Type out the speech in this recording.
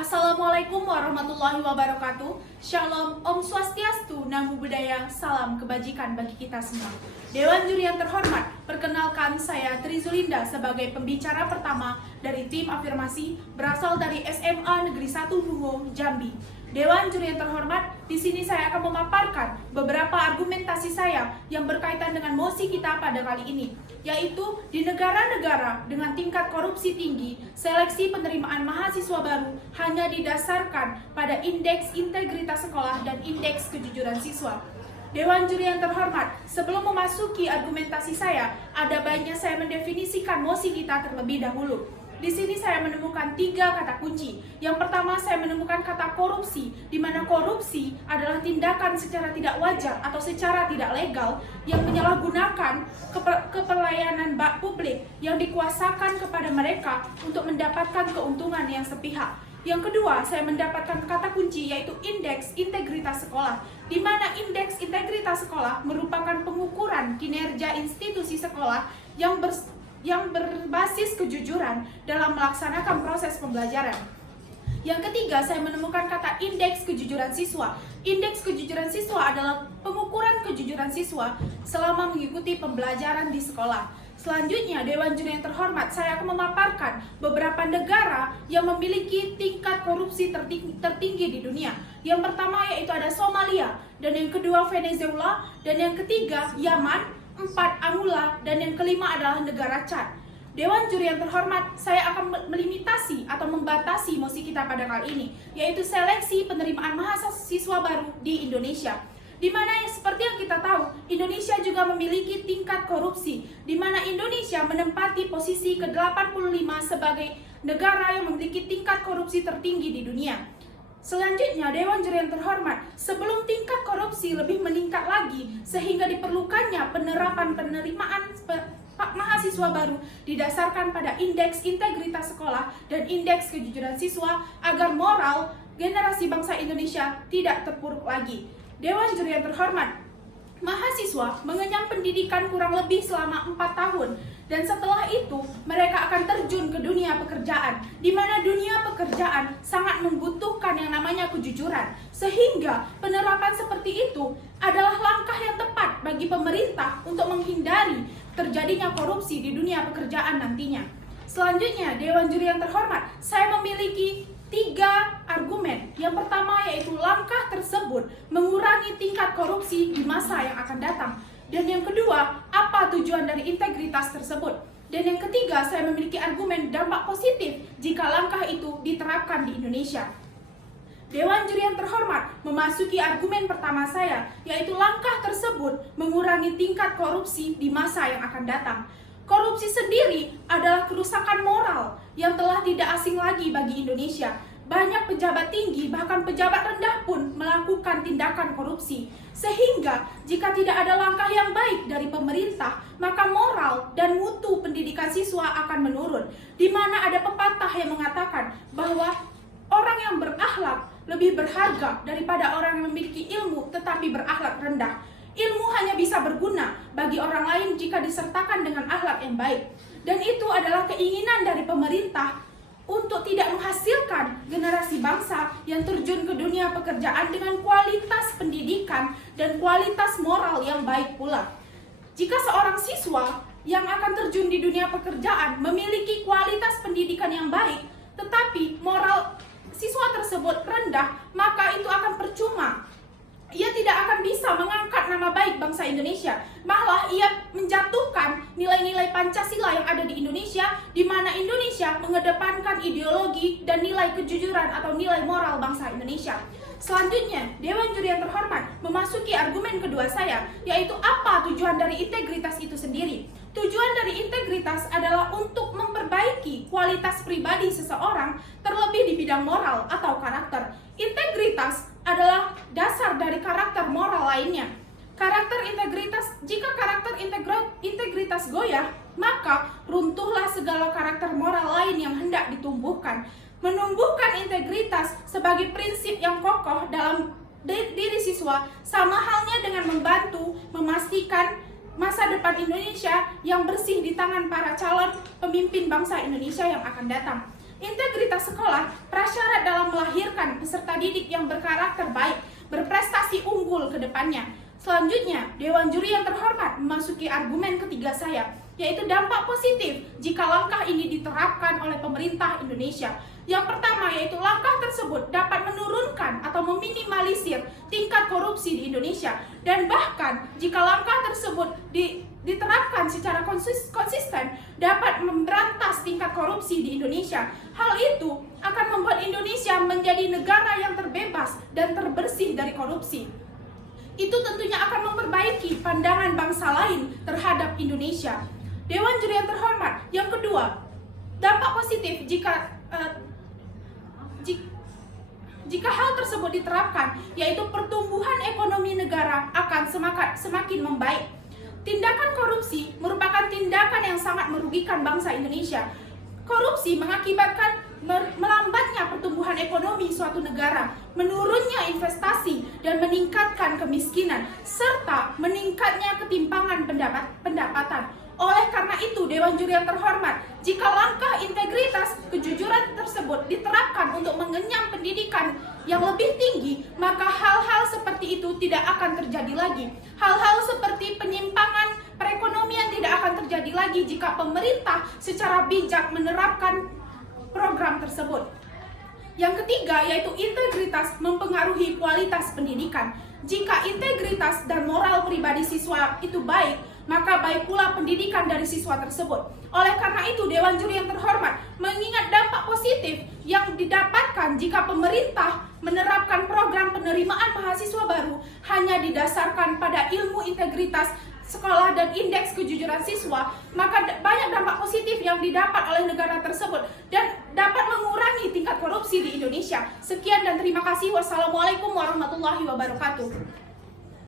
Assalamualaikum warahmatullahi wabarakatuh. Shalom, Om Swastiastu, Namo Buddhaya, salam kebajikan bagi kita semua. Dewan Juri yang terhormat, perkenalkan saya Tri Zulinda sebagai pembicara pertama dari tim afirmasi berasal dari SMA Negeri 1 Bungo, Jambi. Dewan Juri yang terhormat, di sini saya akan memaparkan beberapa argumentasi saya yang berkaitan dengan mosi kita pada kali ini, yaitu di negara-negara dengan tingkat korupsi tinggi, seleksi penerimaan mahasiswa baru hanya didasarkan pada indeks integritas sekolah dan indeks kejujuran siswa. Dewan Juri yang terhormat, sebelum memasuki argumentasi saya, ada baiknya saya mendefinisikan mosi kita terlebih dahulu. Di sini saya menemukan 3 kata kunci. Yang pertama, saya menemukan kata korupsi, di mana korupsi adalah tindakan secara tidak wajar atau secara tidak legal yang menyalahgunakan kepelayanan publik yang dikuasakan kepada mereka untuk mendapatkan keuntungan yang sepihak. Yang kedua, saya mendapatkan kata kunci yaitu indeks integritas sekolah, di mana indeks integritas sekolah merupakan pengukuran kinerja institusi sekolah yang berbasis kejujuran dalam melaksanakan proses pembelajaran. Yang ketiga, saya menemukan kata indeks kejujuran siswa. Indeks kejujuran siswa adalah pengukuran kejujuran siswa selama mengikuti pembelajaran di sekolah. Selanjutnya, Dewan Juri yang terhormat, saya akan memaparkan beberapa negara yang memiliki tingkat korupsi tertinggi di dunia. Yang pertama yaitu ada Somalia, dan yang kedua Venezuela, dan yang ketiga Yaman, 4 Angola, dan yang kelima adalah negara Chad. Dewan Juri yang terhormat, saya akan melimitasi atau membatasi mosi kita pada kali ini, yaitu seleksi penerimaan mahasiswa baru di Indonesia. Di mana seperti yang kita tahu, Indonesia juga memiliki tingkat korupsi, di mana Indonesia menempati posisi ke-85 sebagai negara yang memiliki tingkat korupsi tertinggi di dunia. Selanjutnya, Dewan Juri yang terhormat, sebelum tingkat korupsi lebih meningkat lagi sehingga diperlukannya penerapan penerimaan mahasiswa baru didasarkan pada indeks integritas sekolah dan indeks kejujuran siswa agar moral generasi bangsa Indonesia tidak terpuruk lagi. Dewan Juri yang terhormat, mahasiswa mengenyam pendidikan kurang lebih selama 4 tahun, dan setelah itu mereka akan terjun ke dunia pekerjaan, di mana dunia pekerjaan sangat membutuhkan yang namanya kejujuran, sehingga penerapan seperti itu adalah langkah yang tepat bagi pemerintah untuk menghindari terjadinya korupsi di dunia pekerjaan nantinya. Selanjutnya, Dewan Juri yang terhormat, saya memiliki 3 argumen. Yang pertama yaitu langkah tersebut mengurangi tingkat korupsi di masa yang akan datang. Dan yang kedua, apa tujuan dari integritas tersebut? Dan yang ketiga, saya memiliki argumen dampak positif jika langkah itu diterapkan di Indonesia. Dewan Juri yang terhormat, memasuki argumen pertama saya, yaitu langkah tersebut mengurangi tingkat korupsi di masa yang akan datang. Korupsi sendiri adalah kerusakan moral yang telah tidak asing lagi bagi Indonesia. Banyak pejabat tinggi, bahkan pejabat rendah pun melakukan tindakan korupsi. Sehingga jika tidak ada langkah yang baik dari pemerintah, maka moral dan mutu pendidikan siswa akan menurun. Di mana ada pepatah yang mengatakan bahwa orang yang berakhlak lebih berharga daripada orang yang memiliki ilmu tetapi berakhlak rendah. Ilmu hanya bisa berguna bagi orang lain jika disertakan dengan akhlak yang baik. Dan itu adalah keinginan dari pemerintah untuk tidak menghasilkan generasi bangsa yang terjun ke dunia pekerjaan dengan kualitas pendidikan dan kualitas moral yang baik pula. Jika seorang siswa yang akan terjun di dunia pekerjaan memiliki kualitas pendidikan yang baik, tetapi moral siswa tersebut rendah, maka itu akan percuma. Ia tidak akan bisa mengangkat nama baik bangsa Indonesia. Malah ia menjatuhkan nilai-nilai Pancasila yang ada di Indonesia, di mana Indonesia mengedepankan ideologi dan nilai kejujuran atau nilai moral bangsa Indonesia. Selanjutnya, Dewan Juri yang terhormat, memasuki argumen kedua saya, yaitu apa tujuan dari integritas itu sendiri. Tujuan dari integritas adalah untuk memperbaiki kualitas pribadi seseorang, terlebih di bidang moral atau karakter. Integritas adalah dasar dari karakter moral lainnya. Jika karakter integritas goyah, maka runtuhlah segala karakter moral lain yang hendak ditumbuhkan. Menumbuhkan integritas sebagai prinsip yang kokoh dalam diri siswa sama halnya dengan membantu memastikan masa depan Indonesia yang bersih di tangan para calon pemimpin bangsa Indonesia yang akan datang. Integritas sekolah prasyarat dalam melahirkan peserta didik yang berkarakter baik, berprestasi unggul ke depannya. Selanjutnya, Dewan Juri yang terhormat memasuki argumen ketiga saya, yaitu dampak positif jika langkah ini diterapkan oleh pemerintah Indonesia. Yang pertama yaitu langkah tersebut dapat menurunkan atau meminimalisir tingkat korupsi di Indonesia, dan bahkan jika langkah tersebut diterapkan secara konsisten dapat memberantas tingkat korupsi di Indonesia. Hal itu akan membuat Indonesia menjadi negara yang terbebas dan terbersih dari korupsi. Itu tentunya akan memperbaiki pandangan bangsa lain terhadap Indonesia. Dewan Juri yang terhormat, yang kedua, dampak positif jika hal tersebut diterapkan, yaitu pertumbuhan ekonomi negara akan semakin membaik. Tindakan korupsi merupakan tindakan yang sangat merugikan bangsa Indonesia. Korupsi mengakibatkan melambatnya pertumbuhan ekonomi suatu negara, menurunnya investasi, dan meningkatkan kemiskinan, serta meningkatnya ketimpangan pendapatan. Oleh karena itu, Dewan Juri yang terhormat, jika langkah integritas kejujuran tersebut diterapkan untuk mengenyam pendidikan yang lebih tinggi, maka hal-hal seperti itu tidak akan terjadi lagi. Hal-hal seperti penyimpangan perekonomian tidak akan terjadi lagi jika pemerintah secara bijak menerapkan program tersebut. Yang ketiga yaitu integritas mempengaruhi kualitas pendidikan. Jika integritas dan moral pribadi siswa itu baik, maka baik pula pendidikan dari siswa tersebut. Oleh karena itu, Dewan Juri yang terhormat mengingat dampak positif yang didapatkan jika pemerintah menerapkan program penerimaan mahasiswa baru hanya didasarkan pada ilmu integritas sekolah dan indeks kejujuran siswa, maka banyak dampak positif yang didapat oleh negara tersebut dan dapat mengurangi tingkat korupsi di Indonesia. Sekian dan terima kasih. Wassalamualaikum warahmatullahi wabarakatuh.